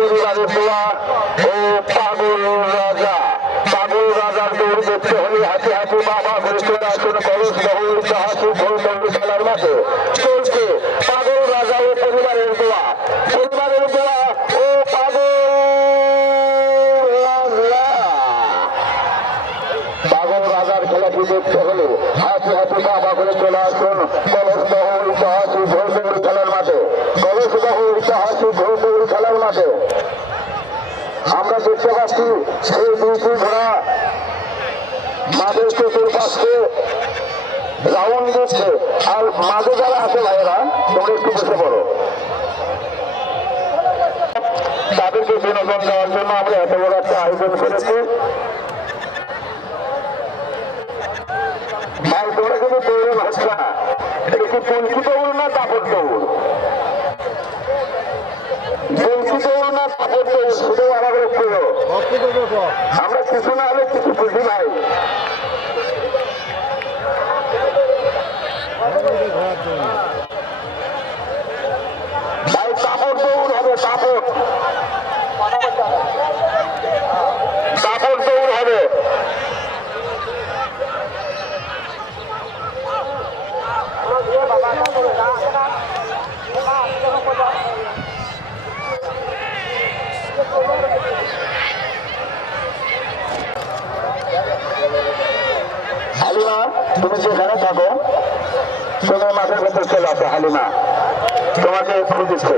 পরিবারের দোয়া ও পাগল রাজা। পাগল রাজার দৌড় দেখতে হলে হাতে হাতে বাবা ঘুরে চলে আসুন কলস বহুল জাহাজ ভোল খেলার মাঠে চলছে পাগল রাজা ও পরিবারের দোয়া। পরিবারের দোয়া ও পাগল রাজা। পাগল রাজার খেলাটি দেখতে হলে হাতে হাতে বাবা ঘুরে চলে আসুন কলস বহুল জাহাজ ভোল খেলার মাঠে। কলস বহুল জাহাজ ভোল খেলার মাঠে আমরা দেখতে পাচ্ছি সেই দুইটি ঘোড়া মাঝের চতুর্পাশে রাউন্ড দিচ্ছে। আর মাঝে যারা আছে ভাইয়েরা তোমরা একটু বসে পড়ো। তাদেরকে বিনোদন দেওয়ার জন্য আমরা এত বড় একটা আয়োজন করেছি। ভাই তোমরা কিন্তু দৌড়ে ভাবছ না, এটা কি পঞ্চি দৌড় না কাপড় দৌড়? আমরা কিছু না হলে কিছু বুঝি নাই। ভাই কাপড় দৌড় হবে, কাপড় দৌড় হবে। হালিমা তুমি যেখানে থাকো তুমি মাঠের ভেতর চলে আসো। হালিমা তোমাকে খুঁজছে।